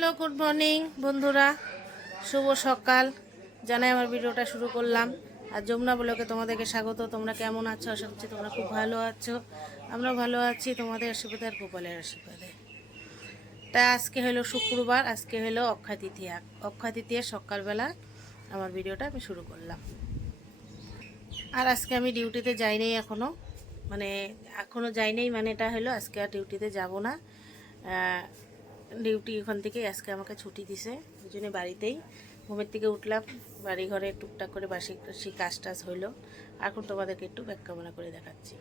Hello, good morning বন্ধুরা, শুভ সকাল জানাই আমার ভিডিওটা শুরু করলাম। আর যমুনা ব্লগে তোমাদেরকে স্বাগত। তোমরা কেমন আছো? আশা করছি তোমরা খুব ভালো আছো। আমরা ভালো আছি তোমাদের আশীর্বাদে আর গোপালের আশীর্বাদে। তা আজকে হলো শুক্রবার, আজকে হলো অক্ষয় তৃতীয়া। অক্ষয় তৃতীয়া সকালবেলা আমার ভিডিওটা আমি শুরু করলাম। আর আজকে আমি ডিউটিতে যাইনি এখনও যাইনি, মানে এটা হলো আজকে আর ডিউটিতে যাব না। ডিউটি ওখান থেকে আজকে আমাকে ছুটি দিছে, ওই জন্য বাড়িতেই ঘুমের থেকে উঠলাম, বাড়ি ঘরে টুকটাক করে বাসি কাজ টাজ হইলো। এখন তোমাদেরকে একটু ব্যাখ্যামনা করে দেখাচ্ছি।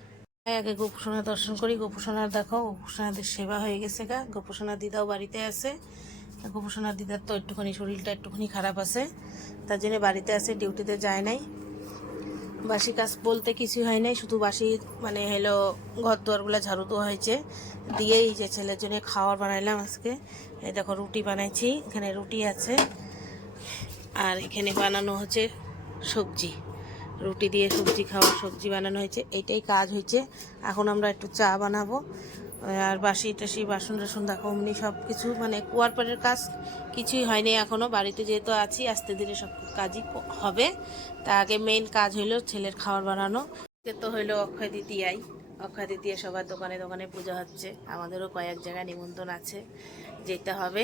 আগে গোপুসোনা দর্শন করি। গোপুসোনার দেখো, গোপুসোনাদের সেবা হয়ে গেছে গা। গোপুসোনার দিদাও বাড়িতে আছে। গোপুসোনার দিদার তো একটুখানি শরীরটা একটুখানি খারাপ আছে, তার জন্য বাড়িতে আছে, ডিউটিতে যায় নাই। বাসি কাজ বলতে কিছু হয় নাই, শুধু বাসি হলো ঘর দুয়ারগুলো ঝাড়ু দেওয়া হয়েছে, দিয়েই যে ছেলের জন্য খাবার বানাইলাম আজকে। এই দেখো রুটি বানাইছি, এখানে রুটি আছে আর এখানে বানানো হচ্ছে সবজি। রুটি দিয়ে সবজি খাওয়া, সবজি বানানো হয়েছে, এইটাই কাজ হয়েছে। এখন আমরা একটু চা বানাবো। আর বাসি টাসি বাসন টাসন দেখো অমনি সব কিছু কুয়ার পাড়ের কাজ কিছুই হয়নি এখনও। বাড়িতে যেহেতু আছি, আস্তে ধীরে সব কাজই হবে। তা আগে মেইন কাজ হইলো ছেলের খাবার বানানো। তো হইলো অক্ষয় তৃতীয়ায়। অক্ষয় তৃতীয়া সবার দোকানে দোকানে পূজা হচ্ছে, আমাদেরও কয়েক জায়গায় নিমন্ত্রণ আছে, যেতে হবে।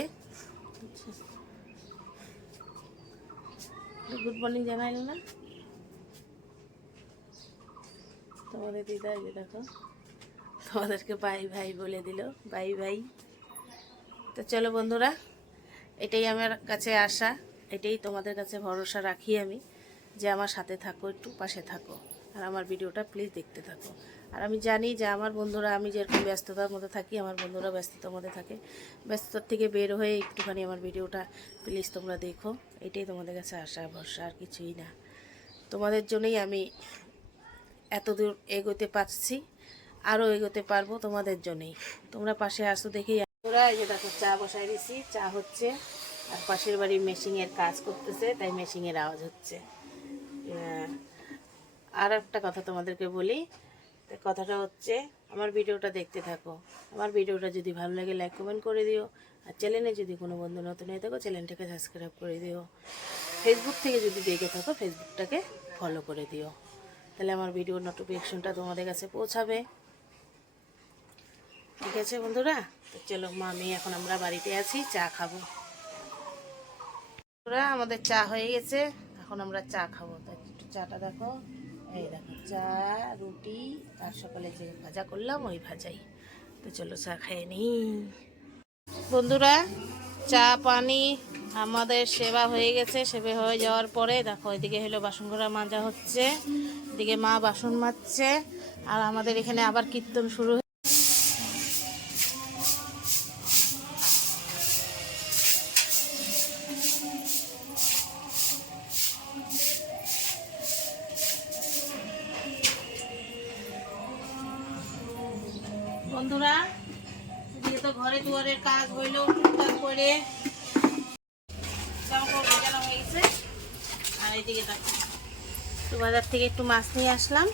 গুড মর্নিং জানাইল না তোমাদের দিদা? যে দেখো তোমাদেরকে বাই ভাই বলে দিল, বাই ভাই। তো চলো বন্ধুরা, এটাই আমার কাছে আশা, এটাই তোমাদের কাছে ভরসা রাখি আমি, যে আমার সাথে থাকো, একটু পাশে থাকো, আর আমার ভিডিওটা প্লিজ দেখতে থাকো। আর আমি জানি যে আমার বন্ধুরা, আমি যেরকম ব্যস্ততার মধ্যে থাকি, আমার বন্ধুরা ব্যস্ততার মধ্যে থাকে। ব্যস্ততার থেকে বের হয়ে একটুখানি আমার ভিডিওটা প্লিজ তোমরা দেখো, এটাই তোমাদের কাছে আশা ভরসা, আর কিছুই না। তোমাদের জন্যই আমি এতদূর এগোতে পারছি, আরও এগোতে পারবো তোমাদের জন্যই। তোমরা পাশে আসো দেখেই। ওরা এই যে দেখো চা বসাই দিছি, চা হচ্ছে, আর পাশের বাড়ির মেশিনের কাজ করতেছে, তাই মেশিনের আওয়াজ হচ্ছে। আর একটা কথা তোমাদেরকে বলি, কথাটা হচ্ছে আমার ভিডিওটা দেখতে থাকো। আমার ভিডিওটা যদি ভালো লাগে লাইক কমেন্ট করে দিও, আর চ্যানেলে যদি কোনো বন্ধু নতুন হয়ে থাকো চ্যানেলটাকে সাবস্ক্রাইব করে দিও। ফেসবুক থেকে যদি দেখে থাকো ফেসবুকটাকে ফলো করে দিও, তাহলে আমার ভিডিওর নোটিফিকেশনটা তোমাদের কাছে পৌঁছাবে। ঠিক আছে বন্ধুরা? তো চলো মামি, এখন আমরা বাড়িতে আছি, চা খাবো। বন্ধুরা আমাদের চা হয়ে গেছে, এখন আমরা চা খাবো। তাই একটু চাটা দেখো, এই দেখো চা, রুটি, আর সকালে যে ভাজা করলাম ওই ভাজাই। তো চলো চা খেয়ে নিই বন্ধুরা। চা পানি আমাদের সেবা হয়ে গেছে। সেবা হয়ে যাওয়ার পরে দেখো এদিকে হলো বাসন ঘোড়া মাজা হচ্ছে, এদিকে মা বাসন মাজছে, আর আমাদের এখানে আবার কীর্তন শুরু। বন্ধুরা এদিকে তো ঘরে দুয়ারের কাজ হইলো টুকটাক করে, জামাকাপড় ভেজানো হয়ে গেছে। আর এদিকে দেখো একটু বাজার থেকে একটু মাছ নিয়ে আসলাম।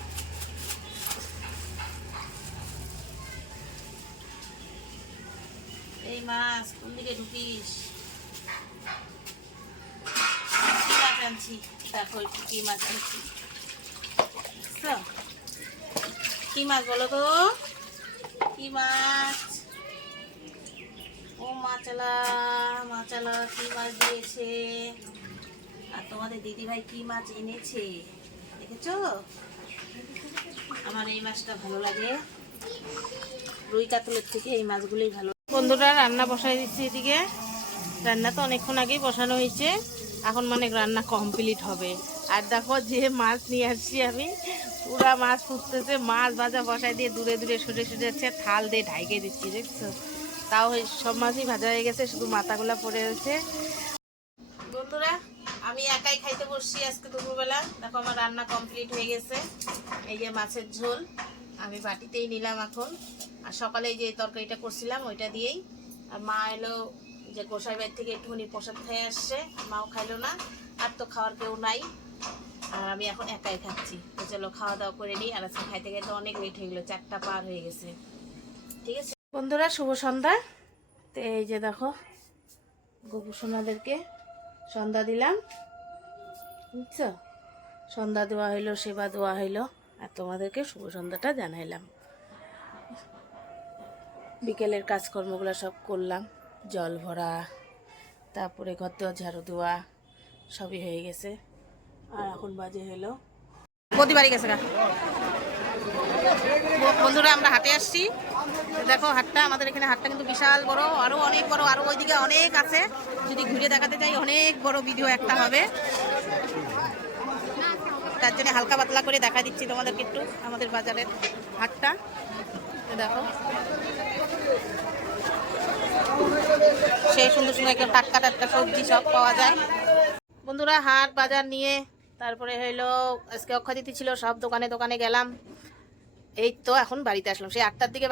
এই মাছ কোন দিকে ঢুকিস? কি মাছ আনছি দেখো, একটু কি মাছ আনছি। কি মাছ বলো তো? কি মাছ? ও মাচালা, মাচালা কি মাছ দিয়েছে। আর তোমাদের দিদিভাই কি মাছ এনেছে দেখেছো? আমার এই মাছটা ভালো লাগে, রুই কাতলের থেকে এই মাছগুলোই ভালো। বন্ধুরা রান্না বসাই দিচ্ছি এদিকে। রান্না তো অনেকক্ষণ আগেই বসানো হয়েছে, এখন রান্না কমপ্লিট হবে। আর দেখো যে মাছ নিয়ে আসছি আমি, পুরা মাছ ফুটতেছে, মাছ ভাজা বসাই দিয়ে দূরে দূরে সরে সরে যাচ্ছে, থাল দিয়ে ঢাইকে দিচ্ছি, দেখছো? তাও সব মাছই ভাজা হয়ে গেছে, শুধু মাথাগুলা পড়ে রয়েছে। বন্ধুরা আমি একাই খাইতে বসছি আজকে দুপুরবেলা। দেখো আমার রান্না কমপ্লিট হয়ে গেছে। এই যে মাছের ঝোল আমি বাটিতেই নিলাম এখন, আর সকালে যে তরকারিটা করছিলাম ওইটা দিয়েই। আর মা এলো যে গোসাই বাড়ি থেকে একটুখানি প্রসাদ খেয়ে আসছে, মাও খাইলো না, আর তো খাওয়ার কেউ নাই, আর আমি এখন একাই খাচ্ছি। তো চলো খাওয়া দাওয়া করে নিই। আর আজকে খাইতে খাইতে অনেক লেট হয়ে গেলো, 4টা পার হয়ে গেছে। ঠিক আছে বন্ধুরা, শুভ সন্ধ্যা। তো এই যে দেখো গোপুসোনাদেরকে সন্ধ্যা দিলাম, বুঝছো? সন্ধ্যা দেওয়া হইলো, সেবা দেওয়া হইলো, আর তোমাদেরকে শুভ সন্ধ্যাটা জানাইলাম। বিকেলের কাজকর্মগুলো সব করলাম, জল ভরা, তারপরে ঘর দোয়ার ঝাড়ু দেওয়া সবই হয়ে গেছে। আর এখন বাজে হলো বদি বাড়ি গেছে গা। বন্ধুরা আমরা হাটে আসছি, দেখো হাটটা, আমাদের এখানে হাটটা কিন্তু বিশাল বড়, আরো অনেক বড়, আরো ওইদিকে অনেক আছে। যদি ঘুরে দেখাতে চাই অনেক বড় ভিডিও একটা হবে, তার জন্য হালকা পাতলা করে দেখা দিচ্ছি তোমাদেরকে একটু আমাদের বাজারের হাটটা। দেখো সেই সুন্দর সুন্দর একদম টাটকা টাটকা সবজি সব পাওয়া যায়। বন্ধুরা হাট বাজার নিয়ে তারপরে হইলো আজকে অক্ষয় তিথি ছিল, সব দোকানে দোকানে গেলাম। এই তো এখন বাড়িতে আসলাম, সেই 8টার দিকে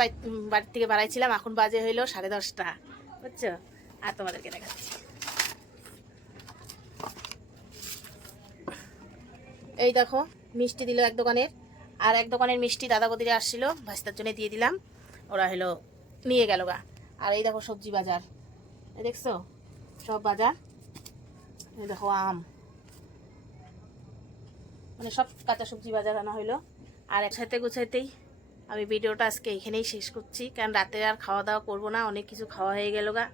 বাড়ি থেকে বাড়াইছিলাম, এখন বাজে হইলো 10:30, বুঝছো? আর তোমাদেরকে দেখাচ্ছি, এই দেখো মিষ্টি দিল এক দোকানের, আর এক দোকানের মিষ্টি দাদা বদিরা আসছিল, ভাস্তার জন্য দিয়ে দিলাম, ওরা হলো নিয়ে গেল গা। আর এই দেখো সবজি বাজার, এই দেখছো সব বাজার, এই দেখো আম, মানে সব কাঁচা সবজি বাজার আনা হইলো। আর একসাথে গুছাইতেই আমি ভিডিওটা আজকে এখানেই শেষ করছি, কারণ রাতে আর খাওয়া দাওয়া করবো না, অনেক কিছু খাওয়া হয়ে গেল গা,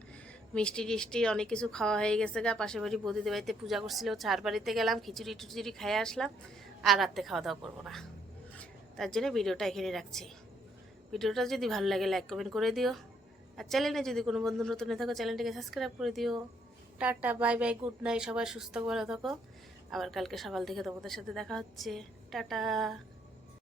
মিষ্টি টিষ্টি অনেক কিছু খাওয়া হয়ে গেছে গা। পাশের বাড়ি বৌদিদের বাড়িতে পূজা করছিল, চার বাড়িতে গেলাম, খিচুড়ি টুচুড়ি খাইয়ে আসলাম, আর রাতে খাওয়া দাওয়া করবো না, তার জন্য ভিডিওটা এখানে রাখছি। ভিডিওটা যদি ভালো লাগে লাইক কমেন্ট করে দিও, আর চ্যানেলে যদি কোনো বন্ধু নতুন থাকো চ্যানেলটাকে সাবস্ক্রাইব করে দিও। Tata bye bye, good night, সবাই সুস্থ ভালো থাকো। আবার কালকে সকাল থেকে তোমাদের সাথে দেখা হচ্ছে, টাটা।